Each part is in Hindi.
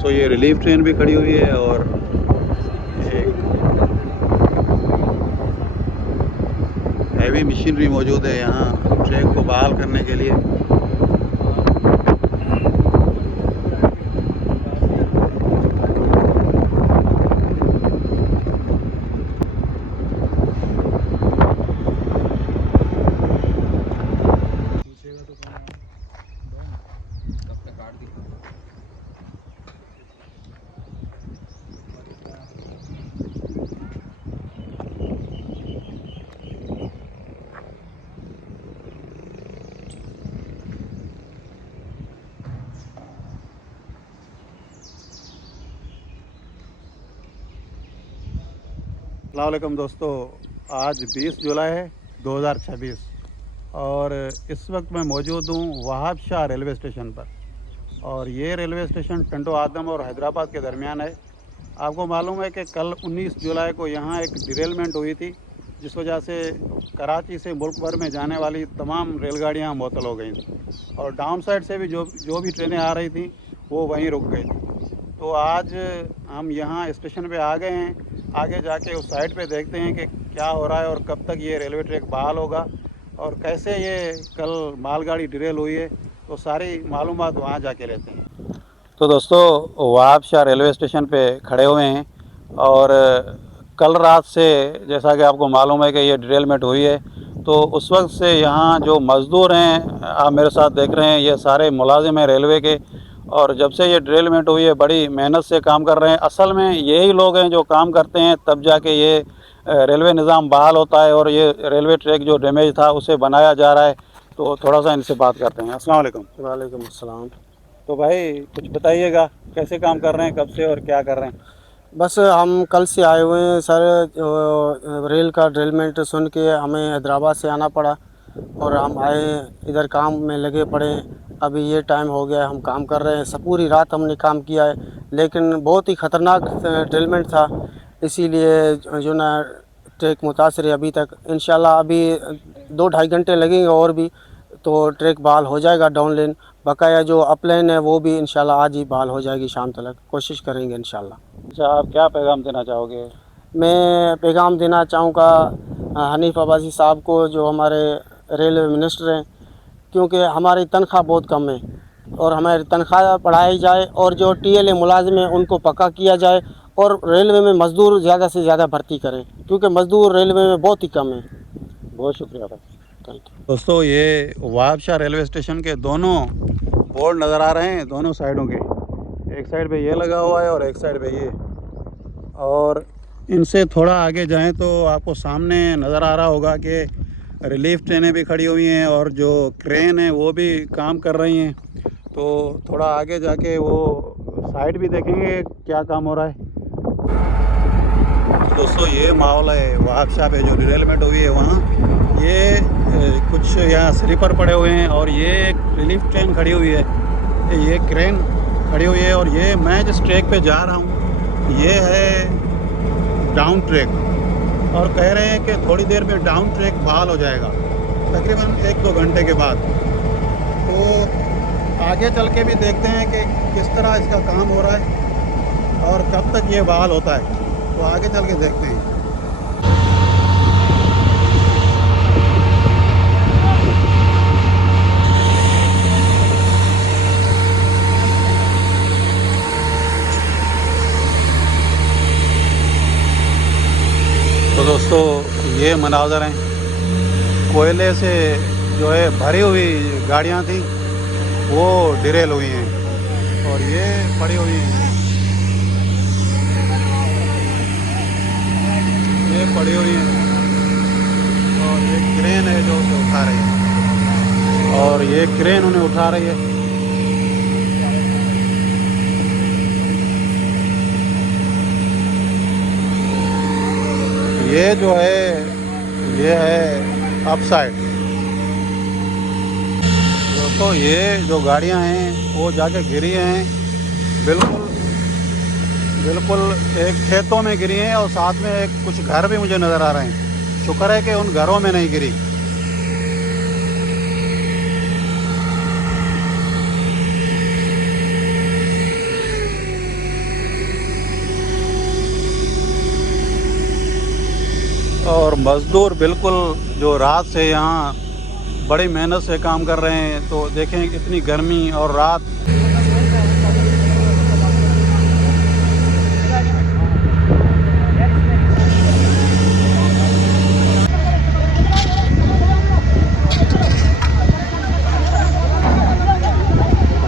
दोस्तों ये रिलीफ ट्रेन भी खड़ी हुई है और एक हैवी मशीनरी मौजूद है यहाँ ट्रैक को बहाल करने के लिए। अस्सलाम वालेकुम दोस्तों, आज 20 जुलाई है 2026 और इस वक्त मैं मौजूद हूँ वहाब शाह रेलवे स्टेशन पर। और ये रेलवे स्टेशन टंडो आदम और हैदराबाद के दरमियान है। आपको मालूम है कि कल 19 जुलाई को यहाँ एक डिरेलमेंट हुई थी, जिस वजह से कराची से मुल्क भर में जाने वाली तमाम रेलगाड़ियाँ मुअत्तल हो गई थी और डाउन साइड से भी जो भी ट्रेनें आ रही थी वो वहीं रुक गई थी। तो आज हम यहाँ स्टेशन पे आ गए हैं। आगे जाके उस साइड पे देखते हैं कि क्या हो रहा है और कब तक ये रेलवे ट्रैक बहाल होगा और कैसे ये कल मालगाड़ी डिरेल हुई है, तो सारी मालूमात वहाँ जाके लेते हैं। तो दोस्तों वहाब शाह रेलवे स्टेशन पे खड़े हुए हैं और कल रात से जैसा कि आपको मालूम है कि ये डिरेलमेंट हुई है, तो उस वक्त से यहाँ जो मज़दूर हैं आप मेरे साथ देख रहे हैं, ये सारे मुलाजिम हैं रेलवे के। और जब से ये डिरेलमेंट हुई है बड़ी मेहनत से काम कर रहे हैं। असल में यही लोग हैं जो काम करते हैं तब जाके ये रेलवे निज़ाम बहाल होता है और ये रेलवे ट्रैक जो डैमेज था उसे बनाया जा रहा है। तो थोड़ा सा इनसे बात करते हैं। अस्सलाम वालेकुम। वालेकुम अस्सलाम। तो भाई कुछ बताइएगा, कैसे काम कर रहे हैं, कब से और क्या कर रहे हैं? बस हम कल से आए हुए हैं सर। रेल का ड्रिलमेंट सुन के हमें हैदराबाद से आना पड़ा और हम आए इधर काम में लगे पड़े। अभी ये टाइम हो गया, हम काम कर रहे हैं। पूरी रात हमने काम किया है, लेकिन बहुत ही ख़तरनाक ड्रिलमेंट था, इसीलिए जो ना ट्रैक मुतासर है अभी तक। इंशाल्लाह अभी 2-2.5 घंटे लगेंगे और भी तो ट्रैक बहाल हो जाएगा। डाउन लेन बकाया जो अप लेन है वो भी इंशाल्लाह आज ही बहाल हो जाएगी, शाम तक कोशिश करेंगे इंशाल्लाह। अच्छा, आप क्या पैगाम देना चाहोगे? मैं पैगाम देना चाहूँगा हनीफ अब्बासी साहब को, जो हमारे रेलवे मिनिस्टर हैं, क्योंकि हमारी तनख्वाह बहुत कम है और हमारी तनख्वाह बढ़ाई जाए और जो TLA मुलाजिम हैं उनको पक्का किया जाए और रेलवे में मज़दूर ज़्यादा से ज़्यादा भर्ती करें, क्योंकि मज़दूर रेलवे में बहुत ही कम है। बहुत शुक्रिया भाई, थैंक यू। दोस्तों ये वहाब शाह रेलवे स्टेशन के दोनों बोर्ड नज़र आ रहे हैं, दोनों साइडों के। एक साइड पे ये लगा हुआ है और एक साइड पे ये। और इनसे थोड़ा आगे जाएं तो आपको सामने नज़र आ रहा होगा कि रिलीफ ट्रेनें भी खड़ी हुई हैं और जो क्रेन है वो भी काम कर रही हैं। तो थोड़ा आगे जाके वो साइड भी देखेंगे क्या काम हो रहा है। तो दोस्तों ये माहौल है वहाब शाह पे जो डिरेलमेंट हुई है वहाँ। ये कुछ यहाँ स्लीपर पड़े हुए हैं और ये एक रिलीफ ट्रेन खड़ी हुई है, ये क्रेन खड़ी हुई है। और ये मैं जिस ट्रैक पे जा रहा हूँ ये है डाउन ट्रैक और कह रहे हैं कि थोड़ी देर में डाउन ट्रैक बहाल हो जाएगा, तकरीबन 1-2 घंटे के बाद। तो आगे चल के भी देखते हैं कि किस तरह इसका काम हो रहा है और कब तक ये बहाल होता है। तो आगे चल के देखते हैं। तो दोस्तों ये मनाज़र हैं, कोयले से जो है भरी हुई गाड़ियाँ थी वो डिरेल हुई हैं और ये पड़ी हुई हैं, ये पड़ी हुई हैं। और ये क्रेन है जो उसे उठा रही है और ये क्रेन उन्हें उठा रही है। ये जो है ये है अप साइड। दोस्तों ये जो गाड़ियां हैं वो जाके गिरी हैं, बिल्कुल बिल्कुल एक खेतों में गिरी हैं और साथ में एक कुछ घर भी मुझे नज़र आ रहे हैं। शुक्र है कि उन घरों में नहीं गिरी। और मज़दूर बिल्कुल जो रात से यहाँ बड़ी मेहनत से काम कर रहे हैं। तो देखें इतनी गर्मी और रात।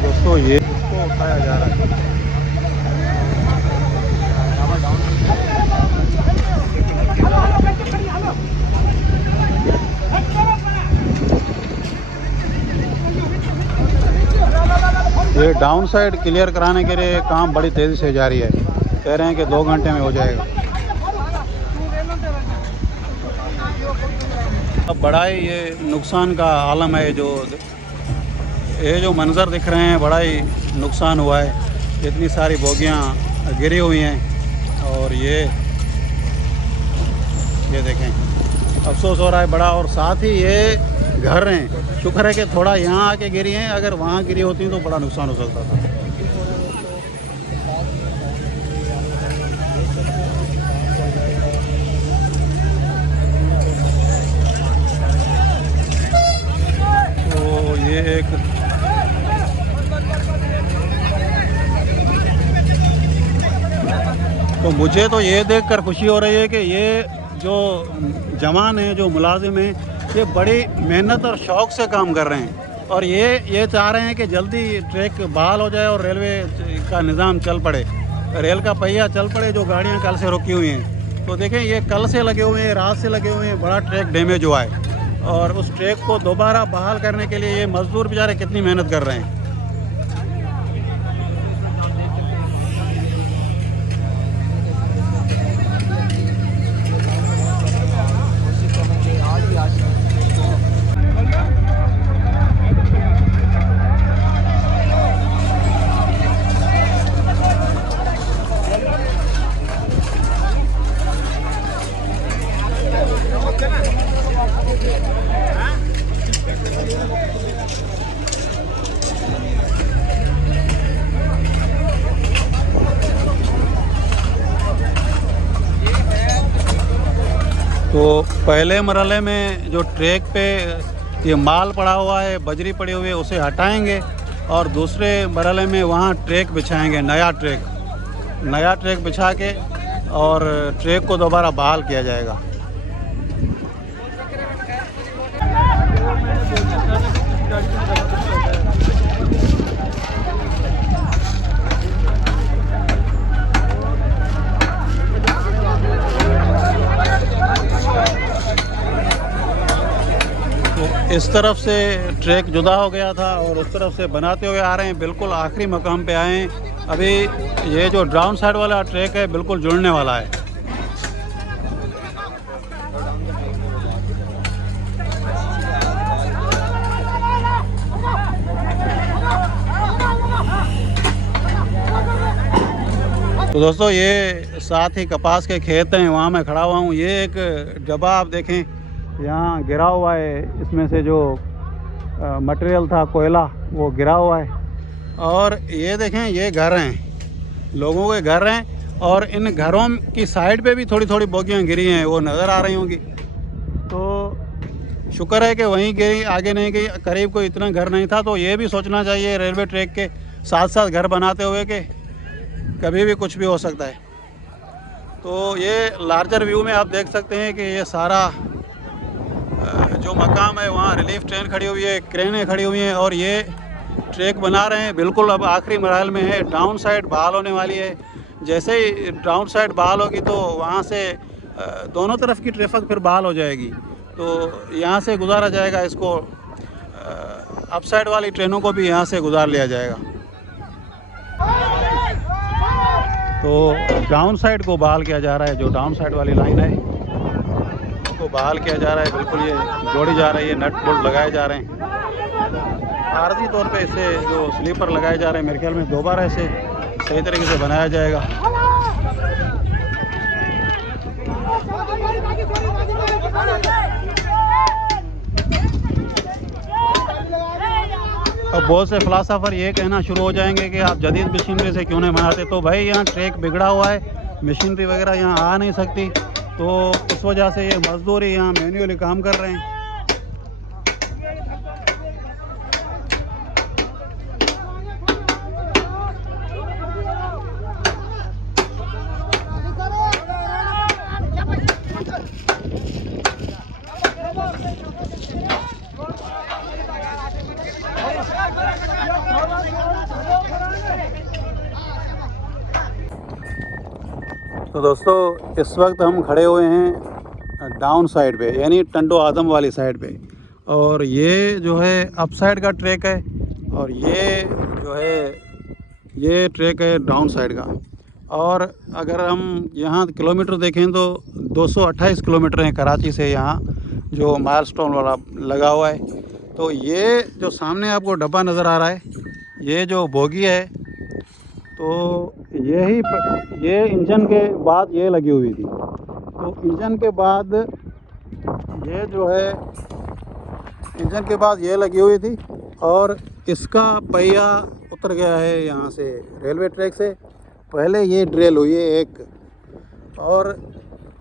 दोस्तों ये इसको उठाया जा रहा है। ये डाउन साइड क्लियर कराने के लिए काम बड़ी तेज़ी से जारी है। कह रहे हैं कि 2 घंटे में हो जाएगा। अब बड़ा ही ये नुकसान का आलम है। ये जो मंज़र दिख रहे हैं, बड़ा ही नुकसान हुआ है। इतनी सारी बोगियां गिरी हुई हैं और ये देखें, अफसोस हो रहा है बड़ा। और साथ ही ये घर हैं, शुक्र है कि थोड़ा यहाँ आके गिरी हैं, अगर वहाँ गिरी होती तो बड़ा नुकसान हो सकता था। तो ये एक तो मुझे तो ये देखकर खुशी हो रही है कि ये जो जवान हैं, जो मुलाजिम हैं, ये बड़ी मेहनत और शौक़ से काम कर रहे हैं। और ये चाह रहे हैं कि जल्दी ट्रैक बहाल हो जाए और रेलवे का निज़ाम चल पड़े, रेल का पहिया चल पड़े, जो गाड़ियां कल से रुकी हुई हैं। तो देखें ये कल से लगे हुए हैं, रात से लगे हुए हैं, बड़ा ट्रैक डैमेज हुआ है। और उस ट्रैक को दोबारा बहाल करने के लिए ये मज़दूर बेचारे कितनी मेहनत कर रहे हैं। तो पहले मरहले में जो ट्रैक पे ये माल पड़ा हुआ है, बजरी पड़ी हुई है, उसे हटाएंगे और दूसरे मरहले में वहाँ ट्रैक बिछाएंगे, नया ट्रैक बिछा के और ट्रैक को दोबारा बहाल किया जाएगा। इस तरफ से ट्रैक जुदा हो गया था और उस तरफ से बनाते हुए आ रहे हैं। बिल्कुल आखिरी मकाम पे आए हैं। अभी ये जो डाउन साइड वाला ट्रैक है बिल्कुल जुड़ने वाला है। तो दोस्तों ये साथ ही कपास के खेत हैं, वहाँ मैं खड़ा हुआ हूँ। ये एक डब्बा आप देखें यहाँ गिरा हुआ है, इसमें से जो मटेरियल था, कोयला, वो गिरा हुआ है। और ये देखें ये घर हैं, लोगों के घर हैं और इन घरों की साइड पे भी थोड़ी थोड़ी बोगियाँ गिरी हैं, वो नज़र आ रही होंगी। तो शुक्र है कि वहीं गिरी, आगे नहीं गई। करीब कोई इतना घर नहीं था। तो ये भी सोचना चाहिए रेलवे ट्रैक के साथ साथ घर बनाते हुए कि कभी भी कुछ भी हो सकता है। तो ये लार्जर व्यू में आप देख सकते हैं कि ये सारा जो मकाम है वहाँ रिलीफ ट्रेन खड़ी हुई है, क्रेनें खड़ी हुई हैं और ये ट्रैक बना रहे हैं। बिल्कुल अब आखिरी मरहल में है, डाउन साइड बहाल होने वाली है। जैसे ही डाउन साइड बहाल होगी तो वहाँ से दोनों तरफ की ट्रैफिक फिर बहाल हो जाएगी। तो यहाँ से गुजारा जाएगा, इसको अप साइड वाली ट्रेनों को भी यहाँ से गुजार लिया जाएगा। तो डाउन साइड को बहाल किया जा रहा है, जो डाउन साइड वाली लाइन है उसको बहाल किया जा रहा है। बिल्कुल ये जोड़ी जा रही है, नट बोल्ट लगाए जा रहे हैं। आर्जी तौर पे इसे जो स्लीपर लगाए जा रहे हैं, मेरे ख्याल में दोबारा इसे सही तरीके से बनाया जाएगा। अब बहुत से फ़िलासफ़र ये कहना शुरू हो जाएंगे कि आप जदीद मशीनरी से क्यों नहीं बनाते। तो भाई यहाँ ट्रैक बिगड़ा हुआ है, मशीनरी वगैरह यहाँ आ नहीं सकती। तो इस वजह से ये मज़दूर यहाँ मैन्युअली काम कर रहे हैं। तो दोस्तों इस वक्त हम खड़े हुए हैं डाउन साइड पे, यानी टंडो आदम वाली साइड पे, और ये जो है अप साइड का ट्रैक है और ये जो है ये ट्रैक है डाउन साइड का। और अगर हम यहाँ किलोमीटर देखें तो 228 किलोमीटर है कराची से यहाँ जो माइलस्टोन वाला लगा हुआ है। तो ये जो सामने आपको डब्बा नज़र आ रहा है, ये जो बोगी है, तो ये इंजन के बाद ये लगी हुई थी। तो इंजन के बाद ये जो है इंजन के बाद ये लगी हुई थी और इसका पहिया उतर गया है यहाँ से रेलवे ट्रैक से। पहले ये ड्रिल हुई है एक, और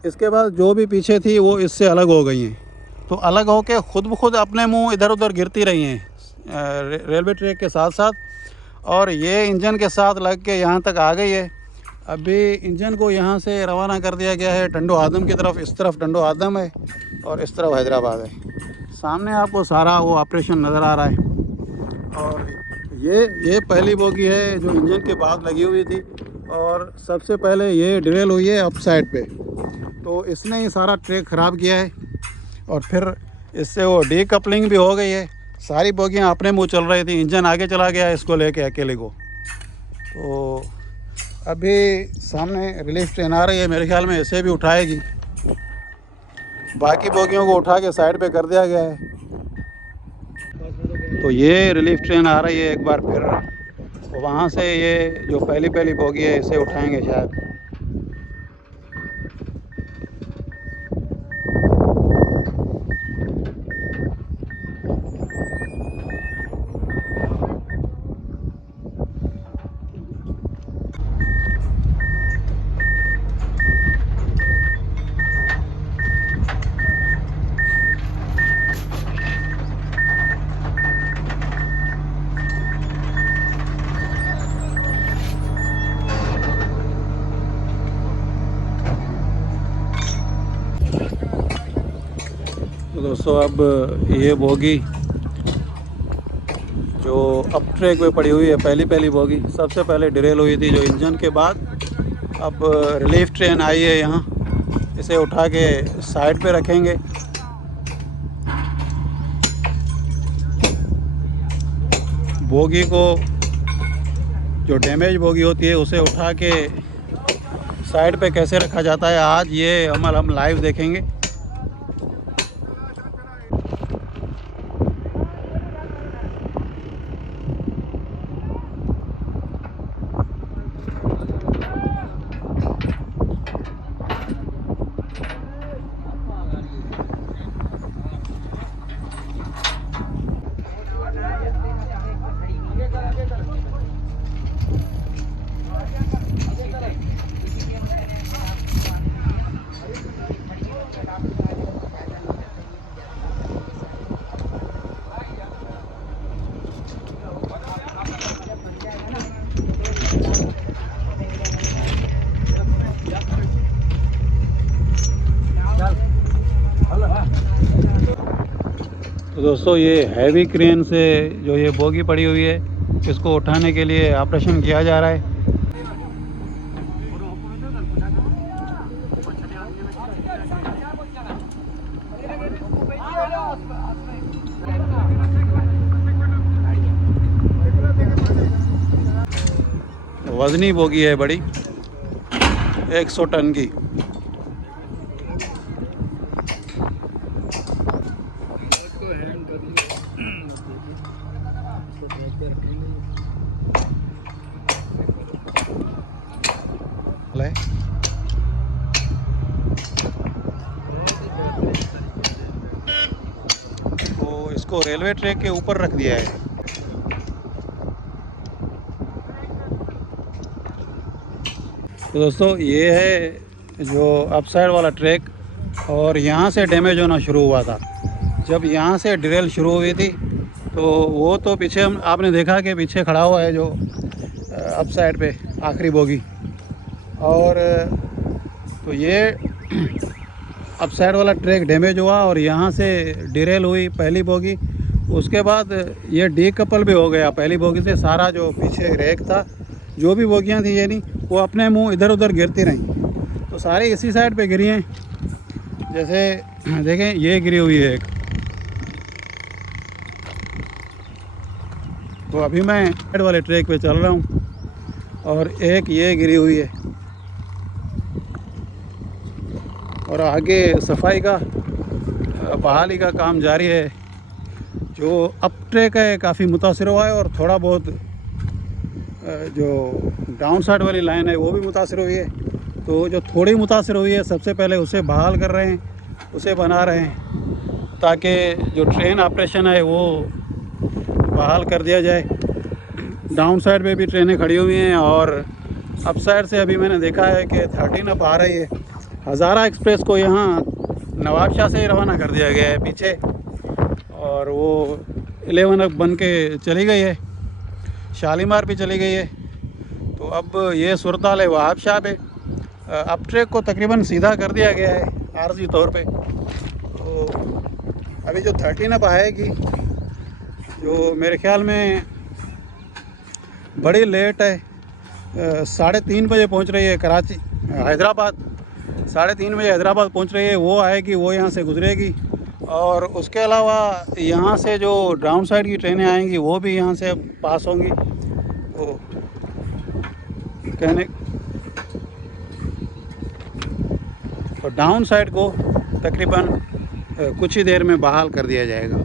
इसके बाद जो भी पीछे थी वो इससे अलग हो गई हैं। तो अलग होके खुद ब खुद अपने मुंह इधर उधर गिरती रही हैं रेलवे ट्रैक के साथ साथ, और ये इंजन के साथ लग के यहाँ तक आ गई है। अभी इंजन को यहाँ से रवाना कर दिया गया है टंडो आदम की तरफ। इस तरफ टंडो आदम है और इस तरफ हैदराबाद है। सामने आपको सारा वो ऑपरेशन नज़र आ रहा है। और ये पहली बोगी है जो इंजन के बाद लगी हुई थी, और सबसे पहले ये ड्रिल हुई है अप साइड पे। तो इसने ही सारा ट्रैक ख़राब किया है, और फिर इससे वो डीकपलिंग भी हो गई है। सारी बोगियाँ अपने मुँह चल रही थी, इंजन आगे चला गया इसको लेके अकेले को। तो अभी सामने रिलीफ ट्रेन आ रही है, मेरे ख्याल में इसे भी उठाएगी। बाकी बोगियों को उठा के साइड पे कर दिया गया है। तो ये रिलीफ ट्रेन आ रही है एक बार फिर, वहाँ से ये जो पहली बोगी है इसे उठाएंगे शायद। तो दोस्तों अब ये बोगी जो अप ट्रैक पे पड़ी हुई है, पहली बोगी सबसे पहले ड्रिल हुई थी जो इंजन के बाद। अब रिलीफ ट्रेन आई है यहाँ, इसे उठा के साइड पे रखेंगे। बोगी को जो डैमेज बोगी होती है उसे उठा के साइड पे कैसे रखा जाता है, आज ये अमल हम लाइव देखेंगे। तो दोस्तों ये हैवी क्रेन से जो ये बोगी पड़ी हुई है इसको उठाने के लिए ऑपरेशन किया जा रहा है। वजनी बोगी है बड़ी, 100 टन की। तो इसको रेलवे ट्रैक के ऊपर रख दिया है। तो दोस्तों ये है जो अप साइड वाला ट्रैक, और यहाँ से डैमेज होना शुरू हुआ था। जब यहाँ से ड्रिल शुरू हुई थी तो वो तो पीछे आपने देखा कि पीछे खड़ा हुआ है जो अप साइड पे आखिरी बोगी, और तो ये अप साइड वाला ट्रैक डैमेज हुआ और यहाँ से डिरेल हुई पहली बोगी। उसके बाद ये डीकपल भी हो गया पहली बोगी से। सारा जो पीछे रैक था, जो भी बोगियाँ थी ये नहीं, वो अपने मुंह इधर उधर गिरती रहीं, तो सारी इसी साइड पे गिरी हैं। जैसे देखें ये गिरी हुई है एक, तो अभी मैं साइड वाले ट्रैक पे चल रहा हूँ, और एक ये गिरी हुई है, और आगे सफाई का बहाली का काम जारी है। जो अप ट्रैक है काफ़ी मुतासिर हुआ है, और थोड़ा बहुत जो डाउन साइड वाली लाइन है वो भी मुतासिर हुई है। तो जो थोड़ी मुतासिर हुई है सबसे पहले उसे बहाल कर रहे हैं, उसे बना रहे हैं, ताकि जो ट्रेन ऑपरेशन है वो बहाल कर दिया जाए। डाउन साइड पे भी ट्रेनें खड़ी हुई हैं, और अप साइड से अभी मैंने देखा है कि 13 अप आ रही है। हज़ारा एक्सप्रेस को यहाँ नवाबशाह से रवाना कर दिया गया है पीछे, और वो 11 अब बन के चली गई है, शालीमार भी चली गई है। तो अब ये सूरत हाल है वहाब शाह पे। अप ट्रैक को तकरीबन सीधा कर दिया गया है आर्जी तौर पे। तो अभी जो 13 अप आएगी, जो मेरे ख्याल में बड़ी लेट है, 3:30 बजे पहुंच रही है कराची हैदराबाद, 3:30 बजे हैदराबाद पहुंच रही है। वो आएगी, वो यहाँ से गुजरेगी, और उसके अलावा यहाँ से जो डाउन साइड की ट्रेनें आएंगी वो भी यहाँ से पास होंगी। तो कहने तो डाउन साइड को तकरीबन कुछ ही देर में बहाल कर दिया जाएगा।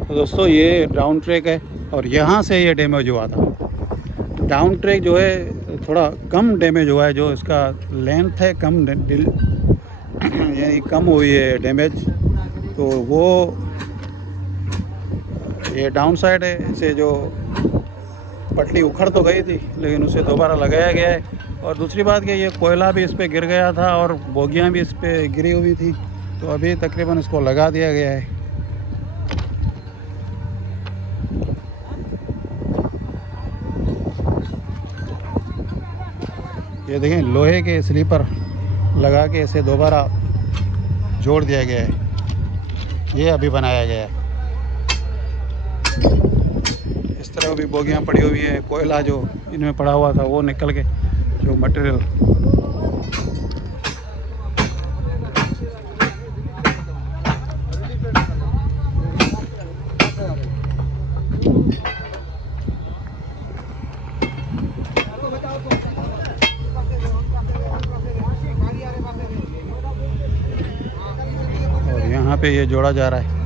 तो दोस्तों ये डाउन ट्रैक है, और यहाँ से ये डैमेज हुआ था। डाउन ट्रैक जो है थोड़ा कम डैमेज हुआ है, जो इसका लेंथ है कम यानी कम हुई है डैमेज। तो वो ये डाउन साइड है, इसे जो पटली उखड़ तो गई थी लेकिन उसे दोबारा लगाया गया है। और दूसरी बात कि ये कोयला भी इस पे गिर गया था और बोगियां भी इस पे गिरी हुई थी, तो अभी तकरीबन इसको लगा दिया गया है। ये देखें लोहे के स्लीपर लगा के इसे दोबारा जोड़ दिया गया है, ये अभी बनाया गया है। इस तरह भी बोगियां पड़ी हुई हैं, कोयला जो इनमें पड़ा हुआ था वो निकल के जो मटेरियल। और यहाँ पे ये जोड़ा जा रहा है।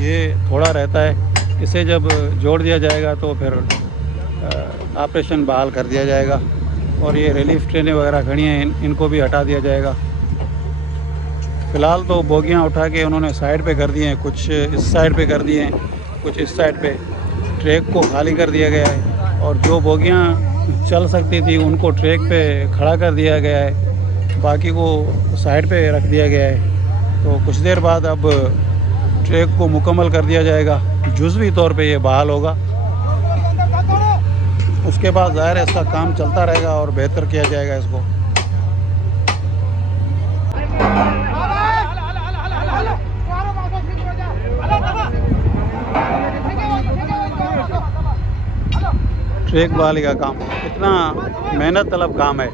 ये थोड़ा रहता है, इसे जब जोड़ दिया जाएगा तो फिर ऑपरेशन बहाल कर दिया जाएगा। और ये रिलीफ ट्रेनें वगैरह खड़ी हैं, इनको भी हटा दिया जाएगा। फ़िलहाल तो बोगियां उठा के उन्होंने साइड पे कर दिए हैं, कुछ इस साइड पे कर दिए हैं, कुछ इस साइड पे। ट्रैक को खाली कर दिया गया है, और जो बोगियां चल सकती थी उनको ट्रैक पे खड़ा कर दिया गया है, बाकी को साइड पे रख दिया गया है। तो कुछ देर बाद अब ट्रैक को मुकम्मल कर दिया जाएगा, जुज़वी तौर पे ये बहाल होगा। उसके बाद ज़ाहिर है इसका काम चलता रहेगा और बेहतर किया जाएगा इसको। ट्रैक बहाली का काम इतना मेहनत तलब काम है।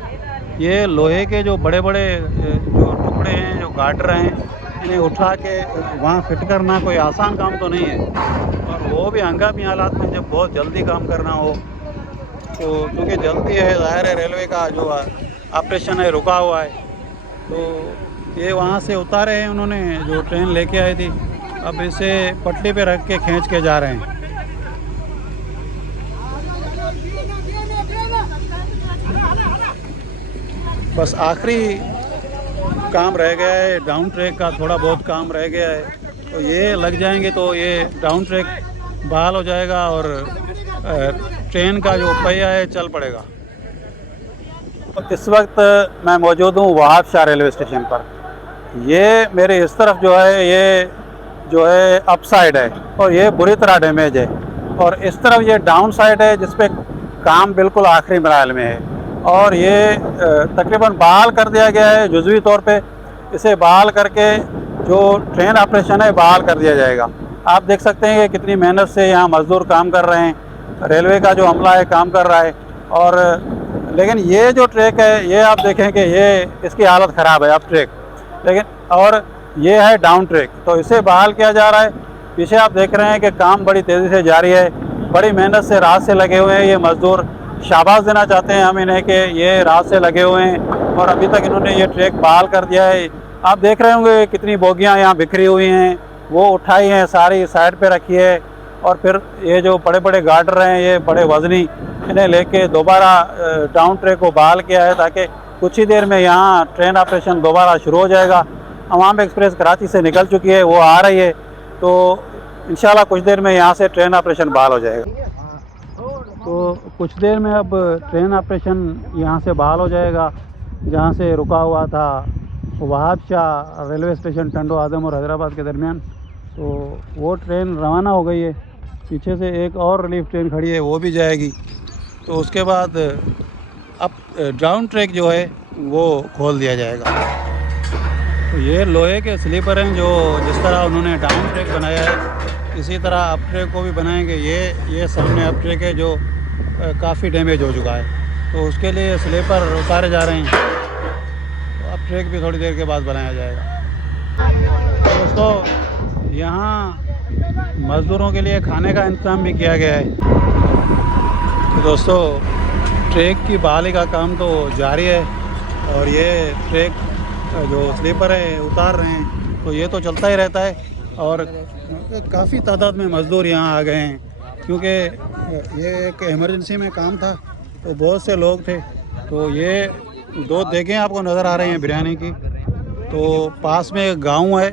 ये लोहे के जो बड़े बड़े जो टुकड़े हैं, जो गार्डर हैं, इन्हें उठा के वहाँ फिट करना कोई आसान काम तो नहीं है। और वो भी हंगामी हालात में जब बहुत जल्दी काम करना हो, तो क्योंकि जल्दी है, ज़ाहिर है रेलवे का जो ऑपरेशन है रुका हुआ है, तो ये वहाँ से उतारे हैं उन्होंने, जो ट्रेन लेके आई थी। अब इसे पटरी पे रख के खींच के जा रहे हैं। बस आखिरी काम रह गया है, डाउन ट्रैक का थोड़ा बहुत काम रह गया है। तो ये लग जाएंगे तो ये डाउन ट्रैक बहाल हो जाएगा और ट्रेन का जो पहिया है चल पड़ेगा। इस वक्त मैं मौजूद हूँ वहाब शाह रेलवे स्टेशन पर। ये मेरे इस तरफ जो है ये जो है अप साइड है और ये बुरी तरह डैमेज है, और इस तरफ ये डाउन साइड है जिस पे काम बिल्कुल आखिरी मराहल में है। और ये तकरीबन बहाल कर दिया गया है जुज़वी तौर पे। इसे बहाल करके जो ट्रेन ऑपरेशन है बहाल कर दिया जाएगा। आप देख सकते हैं कि कितनी मेहनत से यहाँ मज़दूर काम कर रहे हैं, रेलवे का जो अमला है काम कर रहा है। और लेकिन ये जो ट्रैक है ये आप देखें कि ये इसकी हालत ख़राब है अब ट्रैक, लेकिन और ये है डाउन ट्रैक, तो इसे बहाल किया जा रहा है। पीछे आप देख रहे हैं कि काम बड़ी तेज़ी से जारी है, बड़ी मेहनत से रात से लगे हुए हैं ये मज़दूर। शाबाश देना चाहते हैं हम इन्हें कि ये रात से लगे हुए हैं और अभी तक इन्होंने ये ट्रैक बहाल कर दिया है। आप देख रहे होंगे कितनी बोगियां यहाँ बिखरी हुई हैं, वो उठाई हैं, सारी साइड पे रखी है। और फिर ये जो बड़े बड़े गार्डर हैं, ये बड़े वजनी, इन्हें लेके दोबारा डाउन ट्रैक को बहाल किया है ताकि कुछ ही देर में यहाँ ट्रेन ऑपरेशन दोबारा शुरू हो जाएगा। अवाम एक्सप्रेस कराची से निकल चुकी है, वो आ रही है, तो इंशाल्लाह कुछ देर में यहाँ से ट्रेन ऑपरेशन बहाल हो जाएगा। तो कुछ देर में अब ट्रेन ऑपरेशन यहाँ से बहाल हो जाएगा। जहाँ से रुका हुआ था वहाब शाह रेलवे स्टेशन टंडो आदम और हैदराबाद के दरमियान, तो वो ट्रेन रवाना हो गई है। पीछे से एक और रिलीफ ट्रेन खड़ी है, वो भी जाएगी। तो उसके बाद अब डाउन ट्रैक जो है वो खोल दिया जाएगा। तो ये लोहे के स्लीपर हैं जो जिस तरह उन्होंने डाउन ट्रैक बनाया है इसी तरह अप ट्रैक को भी बनाएंगे। ये सामने अप ट्रैक है जो काफ़ी डैमेज हो चुका है, तो उसके लिए स्लीपर उतारे जा रहे हैं। तो अप ट्रैक भी थोड़ी देर के बाद बनाया जाएगा। तो दोस्तों यहाँ मज़दूरों के लिए खाने का इंतज़ाम भी किया गया है। तो दोस्तों ट्रैक की बहाली का काम तो जारी है और ये ट्रैक जो स्लीपर है उतार रहे हैं, तो ये तो चलता ही रहता है। और काफ़ी तादाद में मज़दूर यहाँ आ गए हैं क्योंकि ये एक इमरजेंसी में काम था, तो बहुत से लोग थे। तो ये दो देखें आपको नज़र आ रही हैं बिरयानी की, तो पास में एक गांव है,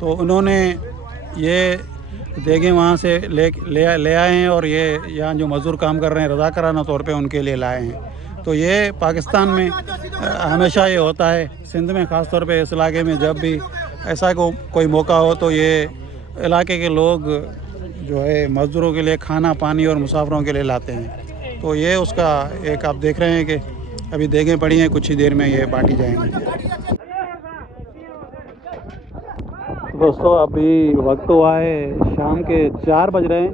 तो उन्होंने ये देखें वहाँ से ले आए हैं और ये यहाँ जो मज़दूर काम कर रहे हैं रज़ाकाराना तौर पे उनके लिए लाए हैं। तो ये पाकिस्तान में हमेशा ये होता है, सिंध में ख़ास तौर पे इस इलाके में जब भी ऐसा कोई मौका हो तो ये इलाके के लोग जो है मज़दूरों के लिए खाना पानी और मुसाफिरों के लिए लाते हैं। तो ये उसका एक आप देख रहे हैं कि अभी देखें पड़ी हैं, कुछ ही देर में ये बांटी जाएंगी। दोस्तों अभी वक्त हुआ है शाम के 4 बज रहे हैं,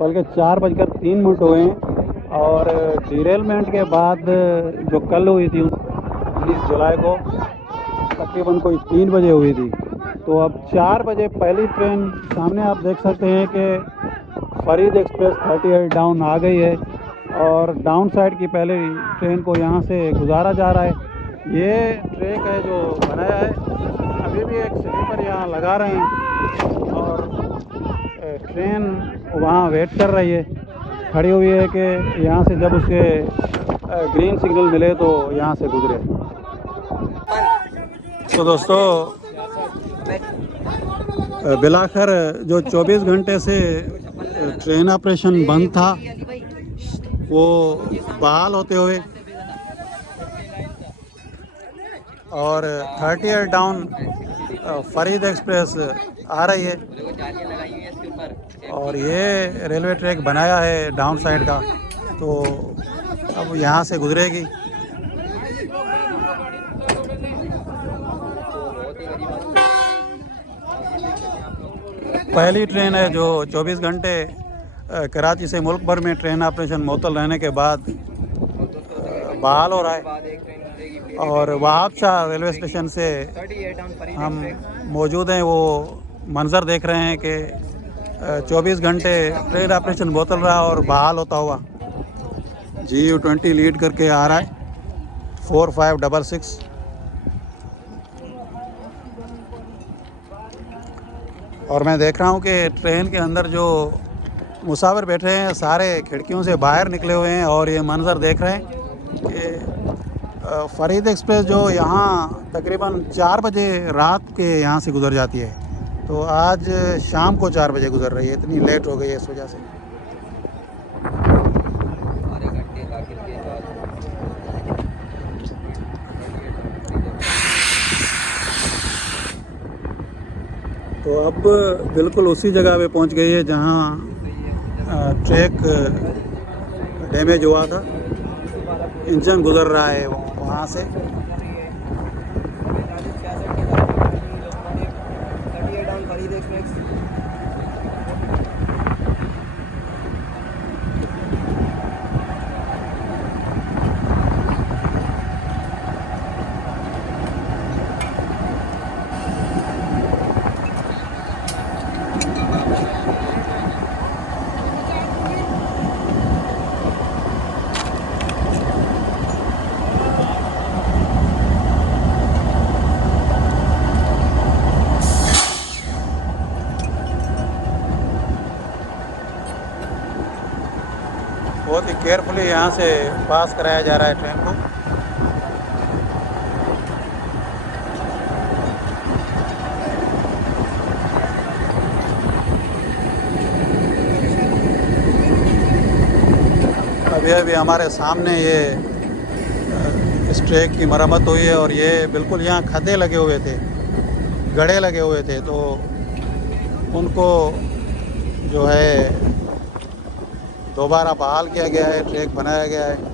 बल्कि 4:03 हुए हैं। और डिरेलमेंट के बाद जो कल हुई थी 19 जुलाई को तकरीबन कोई 3 बजे हुई थी, तो अब 4 बजे पहली ट्रेन सामने आप देख सकते हैं कि फरीद एक्सप्रेस 38 डाउन आ गई है और डाउन साइड की पहले ट्रेन को यहाँ से गुजारा जा रहा है। ये ट्रैक है जो बनाया है, अभी भी एक स्लीपर यहाँ लगा रहे हैं और ट्रेन वहाँ वेट कर रही है, खड़ी हुई है कि यहाँ से जब उसके ग्रीन सिग्नल मिले तो यहाँ से गुजरे। तो दोस्तों बिलाखिर जो 24 घंटे से ट्रेन ऑपरेशन बंद था वो बहाल होते हुए और 38 डाउन फरीद एक्सप्रेस आ रही है और ये रेलवे ट्रैक बनाया है डाउन साइड का, तो अब यहाँ से गुजरेगी। पहली ट्रेन है जो 24 घंटे कराची से मुल्क भर में ट्रेन ऑपरेशन मुअत्तल रहने के बाद बहाल हो रहा है। और वहाब शाह रेलवे स्टेशन से हम मौजूद हैं, वो मंज़र देख रहे हैं कि 24 घंटे ट्रेन ऑपरेशन मुअत्तल रहा और बहाल होता हुआ GU20 लीड करके आ रहा है 4566 और मैं देख रहा हूँ कि ट्रेन के अंदर जो मुसाफिर बैठे हैं सारे खिड़कियों से बाहर निकले हुए हैं और ये मंज़र देख रहे हैं कि फ़रीद एक्सप्रेस जो यहाँ तकरीबन 4 बजे रात के यहाँ से गुज़र जाती है, तो आज शाम को 4 बजे गुज़र रही है। इतनी लेट हो गई है इस वजह से। तो अब बिल्कुल उसी जगह पे पहुंच गई है जहां ट्रैक डैमेज हुआ था। इंजन गुज़र रहा है वहाँ से। बहुत ही केयरफुली यहाँ से पास कराया जा रहा है ट्रेन को। अभी हमारे सामने ये इस ट्रैक की मरम्मत हुई है और ये बिल्कुल यहाँ खड्डे लगे हुए थे, गड्ढे लगे हुए थे, तो उनको जो है दोबारा बहाल किया गया है, ट्रैक बनाया गया है।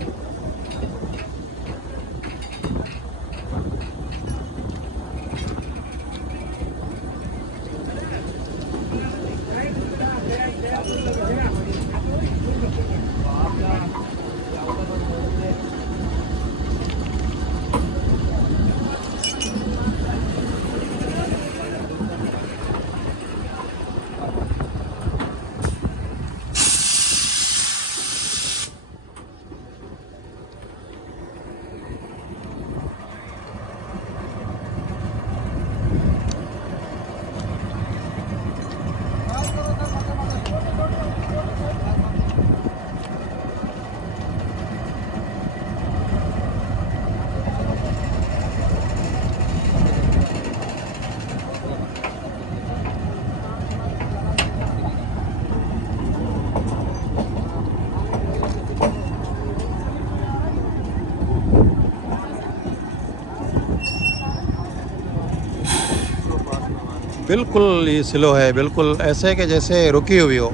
बिल्कुल ये स्लो है, बिल्कुल ऐसे कि जैसे रुकी हुई हो,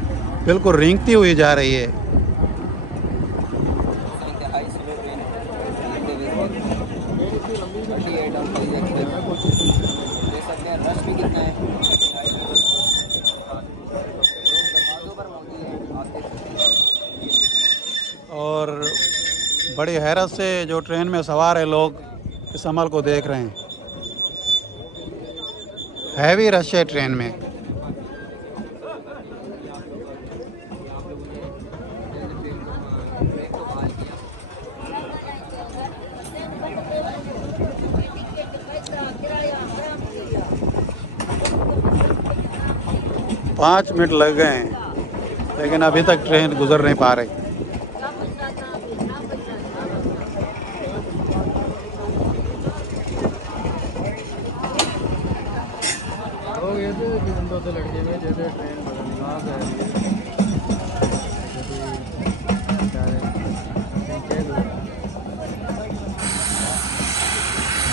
बिल्कुल रेंगती हुई जा रही है। और बड़ी हैरत से जो ट्रेन में सवार है लोग इस अमल को देख रहे हैं। हैवी रश है ट्रेन में। पाँच मिनट लग गए हैं लेकिन अभी तक ट्रेन गुजर नहीं पा रही।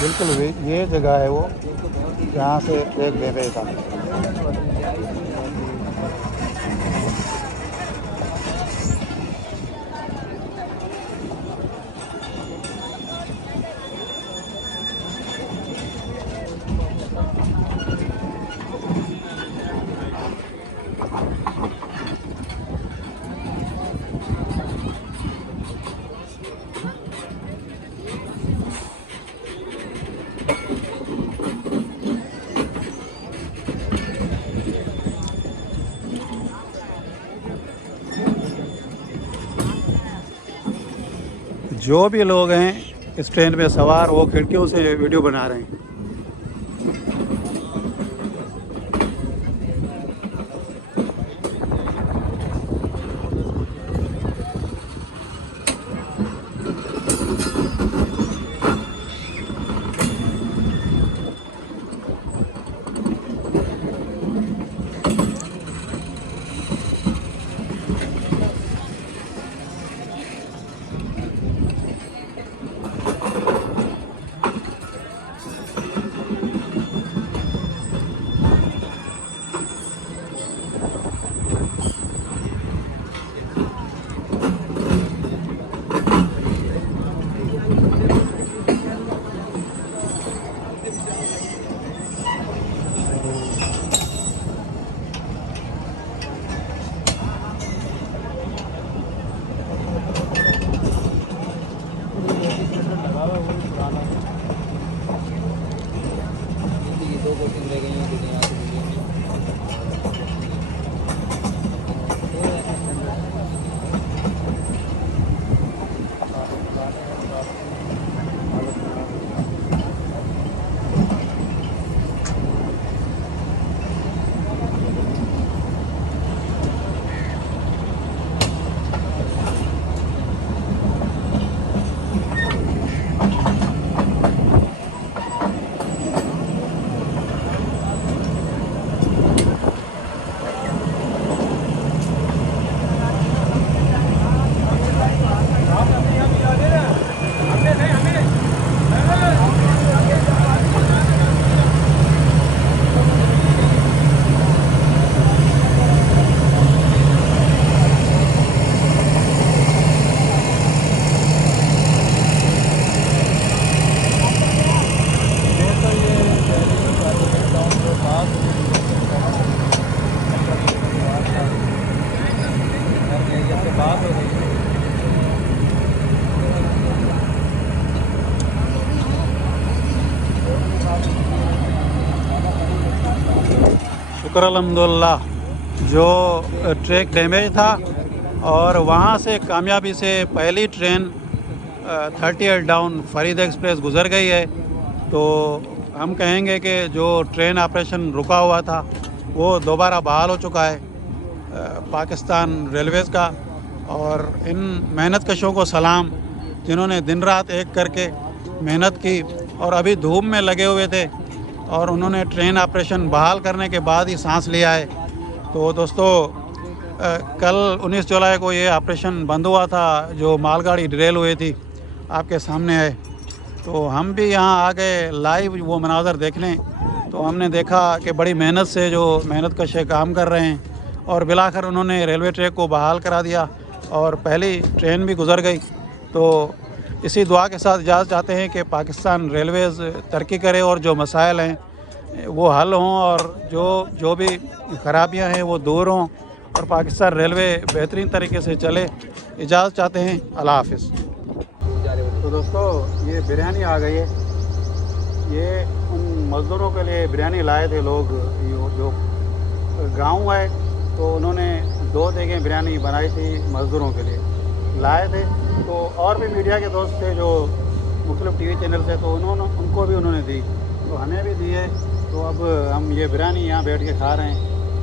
बिल्कुल ये जगह है वो जहाँ से ट्रैक डैमेज था। जो भी लोग हैं इस ट्रेन में सवार वो खिड़कियों से वीडियो बना रहे हैं। लगा हुआ है, वो भी पुराना है। ये 2 कोचिंग रह गई हैं दुनिया से दुनिया में। बात हो गई है। शुक्र अल्हम्दुलिल्लाह जो ट्रैक डैमेज था और वहाँ से कामयाबी से पहली ट्रेन 38 डाउन फरीद एक्सप्रेस गुज़र गई है। तो हम कहेंगे कि जो ट्रेन ऑपरेशन रुका हुआ था वो दोबारा बहाल हो चुका है पाकिस्तान रेलवेज़ का। और इन मेहनत कशों को सलाम जिन्होंने दिन रात एक करके मेहनत की और अभी धूप में लगे हुए थे और उन्होंने ट्रेन ऑपरेशन बहाल करने के बाद ही सांस लिया है। तो दोस्तों कल 19 जुलाई को ये ऑपरेशन बंद हुआ था, जो मालगाड़ी डिरेल हुई थी आपके सामने है। तो हम भी यहाँ आ गए लाइव वो मनाज़र देखने। तो हमने देखा कि बड़ी मेहनत से जो मेहनत कशे काम कर रहे हैं और बिलाखिर उन्होंने रेलवे ट्रैक को बहाल करा दिया और पहली ट्रेन भी गुज़र गई। तो इसी दुआ के साथ इजाज़त चाहते हैं कि पाकिस्तान रेलवेज़ तरक्की करे और जो मसाइल हैं वो हल हों और जो भी ख़राबियां हैं वो दूर हों और पाकिस्तान रेलवे बेहतरीन तरीके से चले। इजाज़त चाहते हैं, अल्लाह हाफ़िज़। तो दोस्तों ये बिरयानी आ गई है। ये उन मज़दूरों के लिए बिरयानी लाए थे लोग, जो गांव है तो उन्होंने 2 जगह बिरयानी बनाई थी मज़दूरों के लिए लाए थे। तो और भी मीडिया के दोस्त थे जो मुख्तलिफ टीवी चैनल से, तो उनको भी उन्होंने दी, तो हमें भी दी है। तो अब हम ये बिरयानी यहाँ बैठ के खा रहे हैं।